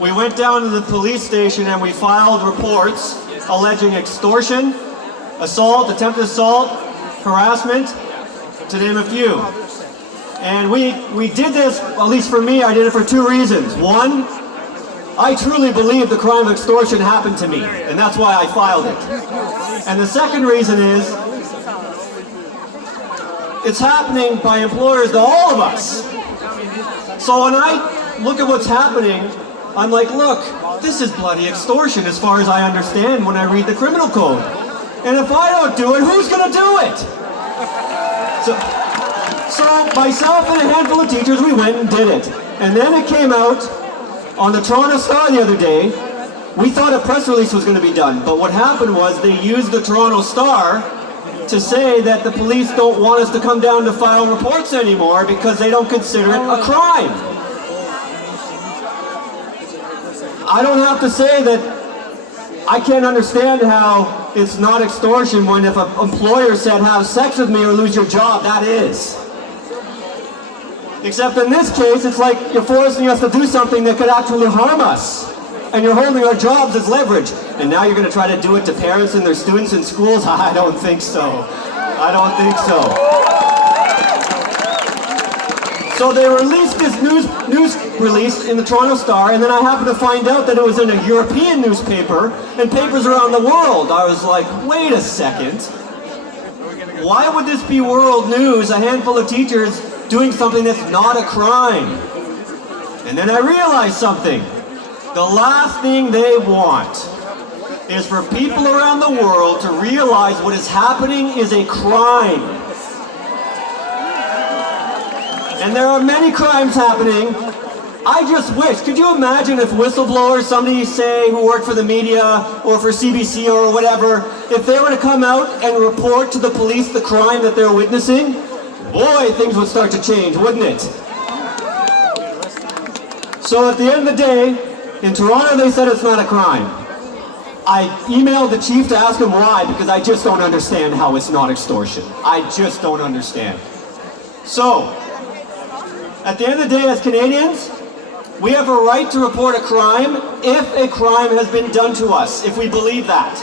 we went down to the police station and we filed reports alleging extortion, assault, attempted assault, harassment, to name a few. And we did this, at least for me, I did it for two reasons. One, I truly believe the crime of extortion happened to me, and that's why I filed it. And the second reason is, it's happening by employers to all of us. So when I look at what's happening, I'm like, look, this is bloody extortion as far as I understand when I read the criminal code. And if I don't do it, who's gonna do it? So myself and a handful of teachers, we went and did it. And then it came out on the Toronto Star the other day. We thought a press release was going to be done, but what happened was they used the Toronto Star to say that the police don't want us to come down to file reports anymore because they don't consider it a crime. I don't have to say that I can't understand how it's not extortion when if an employer said have sex with me or lose your job, that is. Except in this case, it's like you're forcing us to do something that could actually harm us. And you're holding our jobs as leverage. And now you're going to try to do it to parents and their students in schools? I don't think so. I don't think so. So they released this news release in the Toronto Star, and then I happened to find out that it was in a European newspaper and papers around the world. I was like, wait a second. Why would this be world news? A handful of teachers doing something that's not a crime. And then I realized something. The last thing they want is for people around the world to realize what is happening is a crime. And there are many crimes happening. I just wish, could you imagine if whistleblowers, somebody say who worked for the media or for CBC or whatever, if they were to come out and report to the police the crime that they're witnessing, boy, things would start to change, wouldn't it? So at the end of the day, in Toronto they said it's not a crime. I emailed the chief to ask him why, because I just don't understand how it's not extortion. I just don't understand. So, at the end of the day, as Canadians, we have a right to report a crime if a crime has been done to us, if we believe that.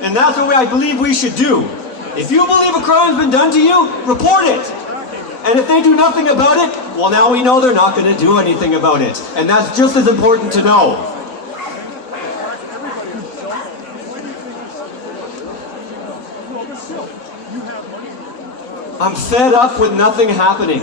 And that's what I believe we should do. If you believe a crime's been done to you, report it. And if they do nothing about it, well, now we know they're not going to do anything about it. And that's just as important to know. I'm fed up with nothing happening.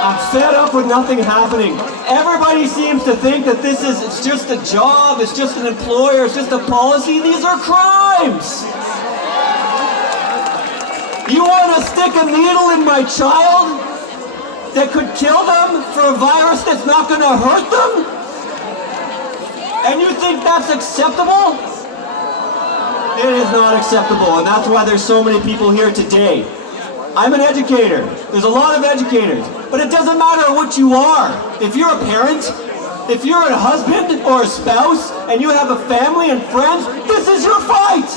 I'm fed up with nothing happening. Everybody seems to think that it's just a job, it's just an employer, it's just a policy. These are crimes. You want to stick a needle in my child that could kill them for a virus that's not going to hurt them? And you think that's acceptable? It is not acceptable, and that's why there's so many people here today. I'm an educator. There's a lot of educators. But it doesn't matter what you are. If you're a parent, if you're a husband or a spouse, and you have a family and friends, this is your fight.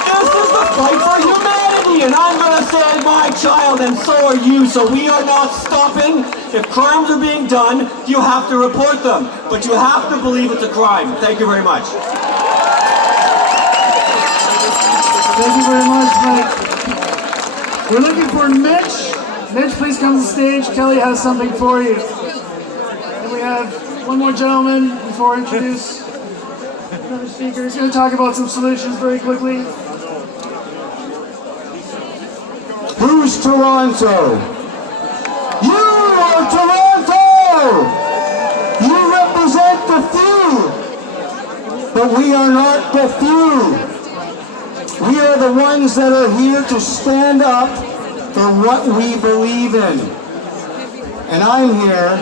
This is the fight for humanity, and I'm going to save my child, and so are you. So we are not stopping. If crimes are being done, you have to report them. But you have to believe it's a crime. Thank you very much. Thank you very much, Mike. We're looking for Mitch. Mitch, please come to the stage. Kelly has something for you. And we have one more gentleman before I introduce another speaker. He's going to talk about some solutions very quickly. Who's Toronto? You are Toronto! You represent the few, but we are not the few. We are the ones that are here to stand up for what we believe in. And I'm here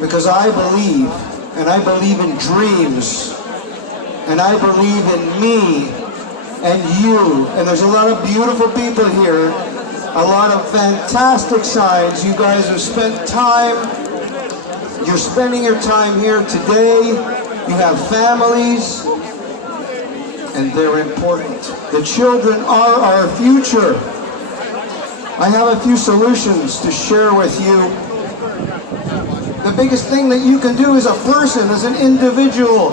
because I believe, and I believe in dreams, and I believe in me and you. And there's a lot of beautiful people here, a lot of fantastic signs. You guys have spent time, you're spending your time here today. You have families, and they're important. The children are our future. I have a few solutions to share with you. The biggest thing that you can do as a person, as an individual,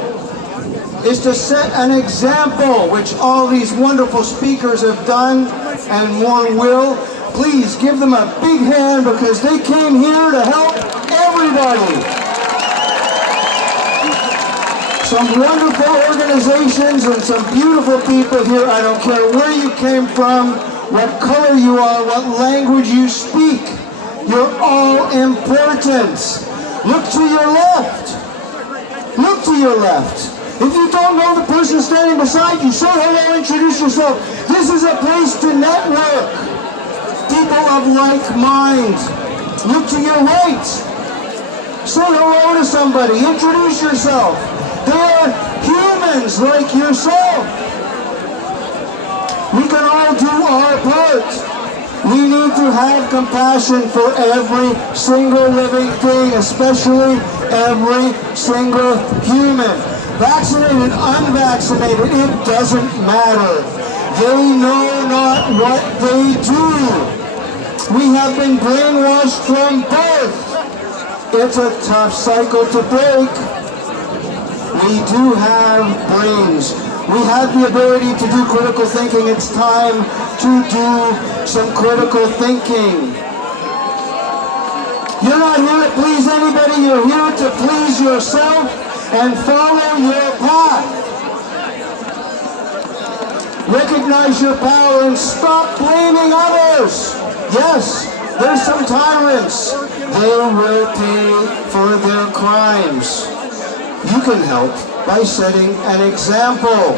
is to set an example, which all these wonderful speakers have done and more will. Please give them a big hand because they came here to help everybody. Some wonderful organizations and some beautiful people here. I don't care where you came from, what color you are, what language you speak. You're all important. Look to your left. Look to your left. If you don't know the person standing beside you, say hello, introduce yourself. This is a place to network. People of like mind. Look to your right. Say hello to somebody. Introduce yourself. They're humans like yourself. We can all do our part. We need to have compassion for every single living thing, especially every single human. Vaccinated, unvaccinated, it doesn't matter. They know not what they do. We have been brainwashed from birth. It's a tough cycle to break. We do have brains. We have the ability to do critical thinking. It's time to do some critical thinking. You're not here to please anybody. You're here to please yourself and follow your path. Recognize your power and stop blaming others. Yes, there's some tyrants. They will pay for their crimes. You can help by setting an example.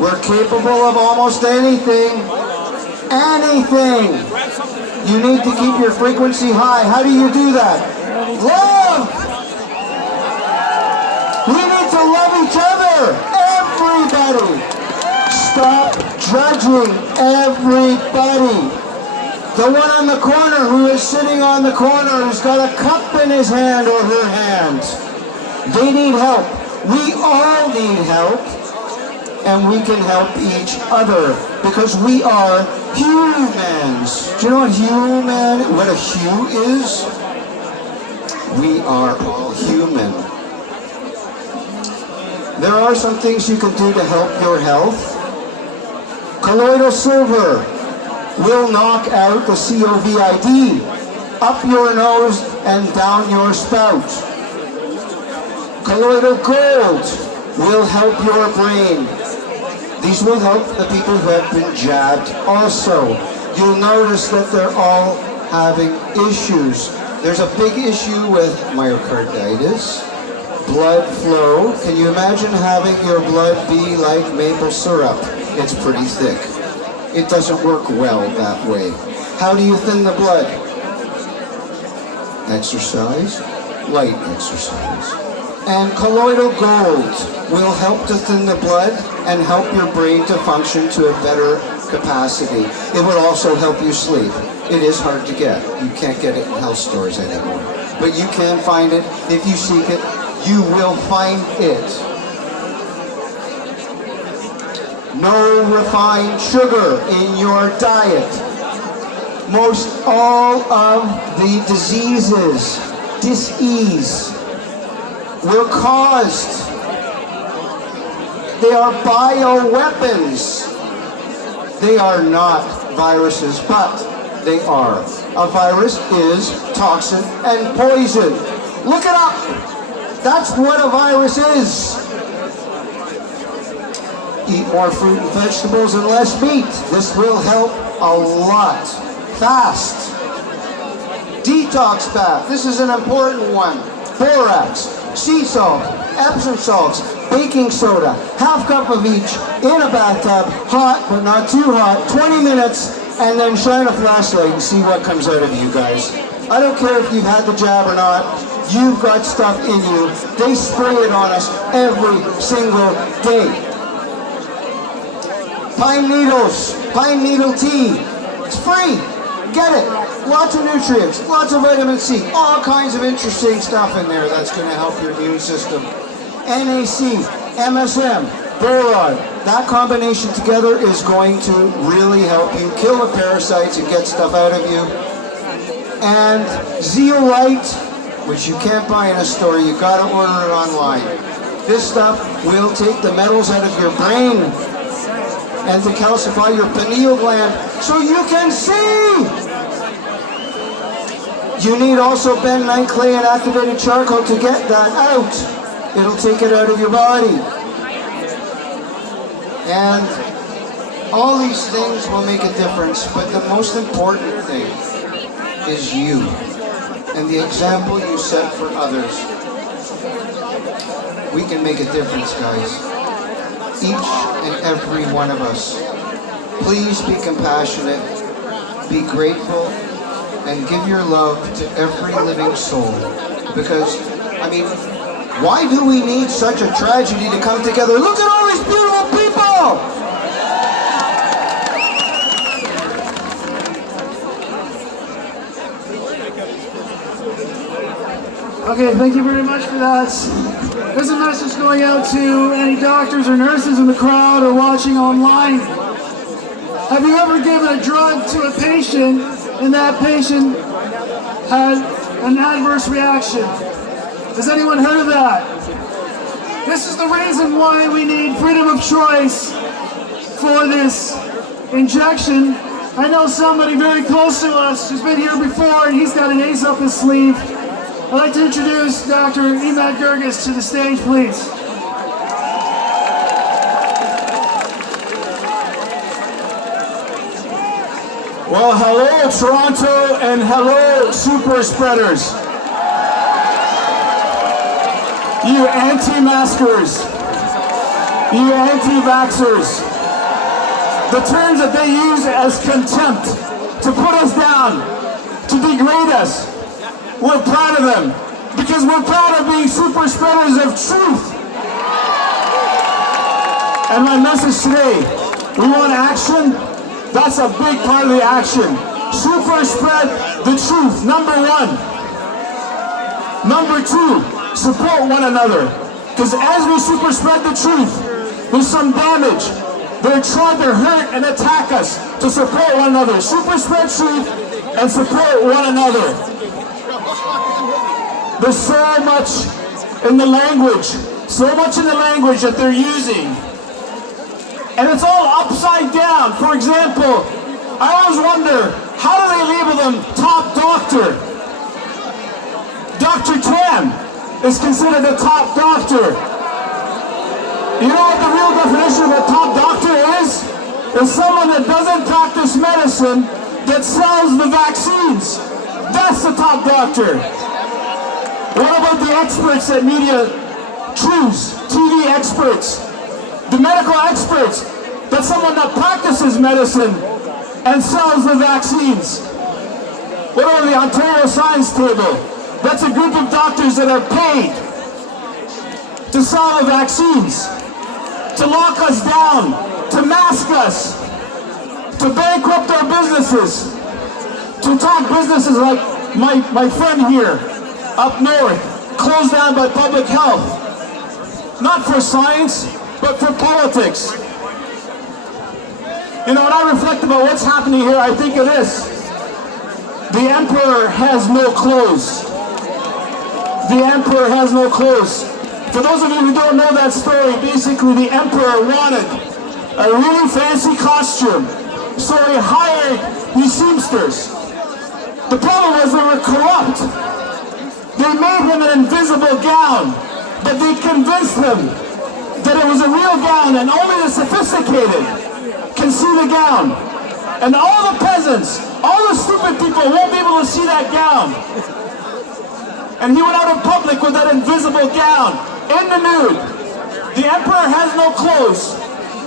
We're capable of almost anything. Anything. You need to keep your frequency high. How do you do that? Love! We need to love each other. Everybody. Stop judging everybody. The one on the corner who is sitting on the corner who's got a cup in his hand or her hand. They need help. We all need help. And we can help each other because we are humans. Do you know what a hue is? We are all human. There are some things you can do to help your health. Colloidal silver will knock out the COVID up your nose and down your spout. Colloidal gold will help your brain. These will help the people who have been jabbed also. You'll notice that they're all having issues. There's a big issue with myocarditis, blood flow. Can you imagine having your blood be like maple syrup? It's pretty thick. It doesn't work well that way. How do you thin the blood? Exercise, light exercise. And colloidal gold will help to thin the blood and help your brain to function to a better capacity. It will also help you sleep. It is hard to get. You can't get it in health stores anymore. But you can find it. If you seek it, you will find it. No refined sugar in your diet. Most all of the diseases, dis-ease, were caused. They are bioweapons. They are not viruses, but they are. A virus is toxin and poison. Look it up. That's what a virus is. Eat more fruit and vegetables and less meat. This will help a lot. Fast. Detox bath. This is an important one. Borax, sea salt, Epsom salts, baking soda, half cup of each in a bathtub, hot but not too hot, 20 minutes, and then shine a flashlight and see what comes out of you guys. I don't care if you've had the jab or not, you've got stuff in you. They spray it on us every single day. Pine needles, pine needle tea, it's free. Get it. Lots of nutrients, lots of vitamin C, all kinds of interesting stuff in there that's going to help your immune system. NAC, MSM, boron. That combination together is going to really help you kill the parasites and get stuff out of you. And zeolite, which you can't buy in a store, you gotta order it online. This stuff will take the metals out of your brain and to calcify your pineal gland so you can see. You need also bentonite clay and activated charcoal to get that out. It'll take it out of your body. And all these things will make a difference, but the most important thing is you and the example you set for others. We can make a difference, guys. Each and every one of us. Please be compassionate, be grateful, and give your love to every living soul. Because, I mean, why do we need such a tragedy to come together? Look at all these beautiful people! Okay, thank you very much for that. There's a message going out to any doctors or nurses in the crowd or watching online. Have you ever given a drug to a patient and that patient had an adverse reaction? Has anyone heard of that? This is the reason why we need freedom of choice for this injection. I know somebody very close to us who's been here before and he's got an ace up his sleeve. I'd like to introduce Dr. Emad Gurgis to the stage, please. Well, hello, Toronto, and hello, super spreaders. You anti-maskers, you anti-vaxxers. The terms that they use as contempt to put us down, to degrade us. We're proud of them because we're proud of being super spreaders of truth. And my message today, we want action. That's a big part of the action. Super spread the truth, number one. Number two, support one another. Because as we super spread the truth, there's some damage. They're trying to hurt and attack us to support one another. Super spread truth and support one another. There's so much in the language that they're using. And it's all upside down. For example, I always wonder, how do they label them top doctor? Dr. Tam is considered a top doctor. You know what the real definition of a top doctor is? It's someone that doesn't practice medicine, that sells the vaccines. That's the top doctor. What about the experts that media choose? TV experts, the medical experts. That's someone that practices medicine and sells the vaccines. What about the Ontario Science Table? That's a group of doctors that are paid to sell the vaccines, to lock us down, to mask us, to bankrupt our businesses, to talk businesses like my friend here up north, closed down by public health. Not for science, but for politics. You know, when I reflect about what's happening here, I think of this. The emperor has no clothes. The emperor has no clothes. For those of you who don't know that story, basically the emperor wanted a really fancy costume. So he hired these seamsters. The problem was they were corrupt. They made him an invisible gown, but they convinced him that it was a real gown and only the sophisticated can see the gown. And all the peasants, all the stupid people won't be able to see that gown. And he went out in public with that invisible gown, in the nude. The emperor has no clothes,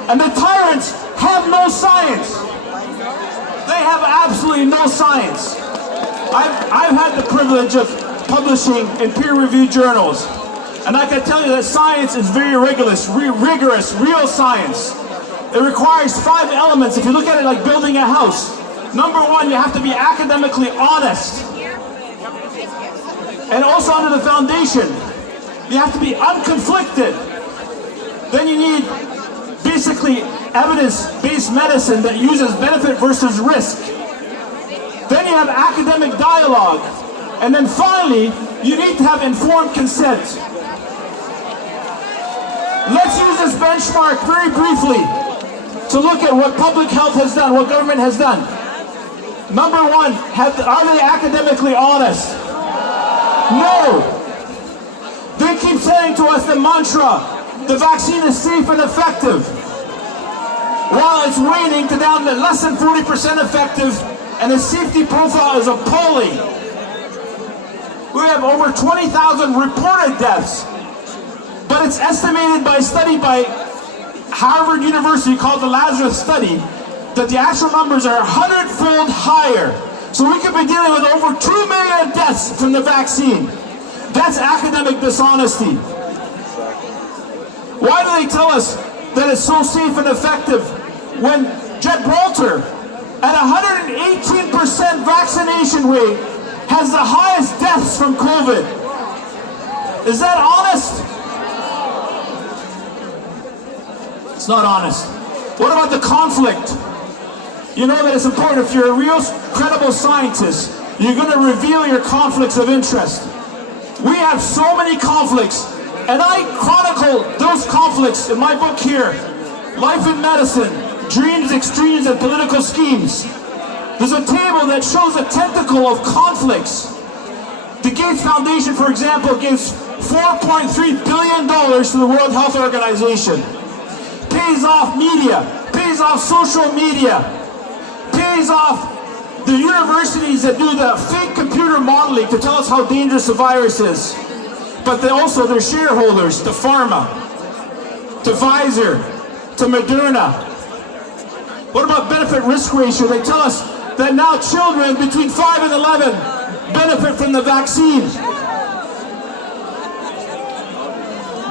and the tyrants have no science. They have absolutely no science. I've had the privilege of publishing in peer-reviewed journals, and I can tell you that science is very rigorous, real science. It requires 5 elements. If you look at it like building a house, number 1, you have to be academically honest. And also under the foundation, you have to be unconflicted. Then you need basically evidence-based medicine that uses benefit versus risk. Then you have academic dialogue. And then finally, you need to have informed consent. Let's use this benchmark very briefly to look at what public health has done, what government has done. Number one, are they academically honest? No. They keep saying to us the mantra, the vaccine is safe and effective, while it's waning to down to less than 40% effective, and the safety profile is appalling. We have over 20,000 reported deaths, but it's estimated by a study by Harvard University called the Lazarus Study that the actual numbers are 100-fold higher. So we could be dealing with over 2 million deaths from the vaccine. That's academic dishonesty. Why do they tell us that it's so safe and effective when Gibraltar, at 118% vaccination rate, has the highest deaths from COVID? Is that honest? It's not honest. What about the conflict? You know that it's important, if you're a real credible scientist, you're going to reveal your conflicts of interest. We have so many conflicts, and I chronicle those conflicts in my book here, Life in Medicine, Dreams, Extremes, and Political Schemes. There's a table that shows a tentacle of conflicts. The Gates Foundation, for example, gives $4.3 billion to the World Health Organization. Pays off media, pays off social media, pays off the universities that do the fake computer modeling to tell us how dangerous the virus is. But they also, their shareholders, to pharma, to Pfizer, to Moderna. What about benefit risk ratio? They tell us that now children between 5 and 11 benefit from the vaccine.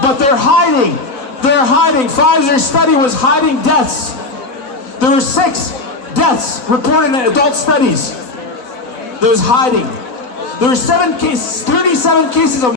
But they're hiding. They're hiding. Pfizer's study was hiding deaths. There were 6 deaths reported in adult studies. There was hiding. There were 37 cases of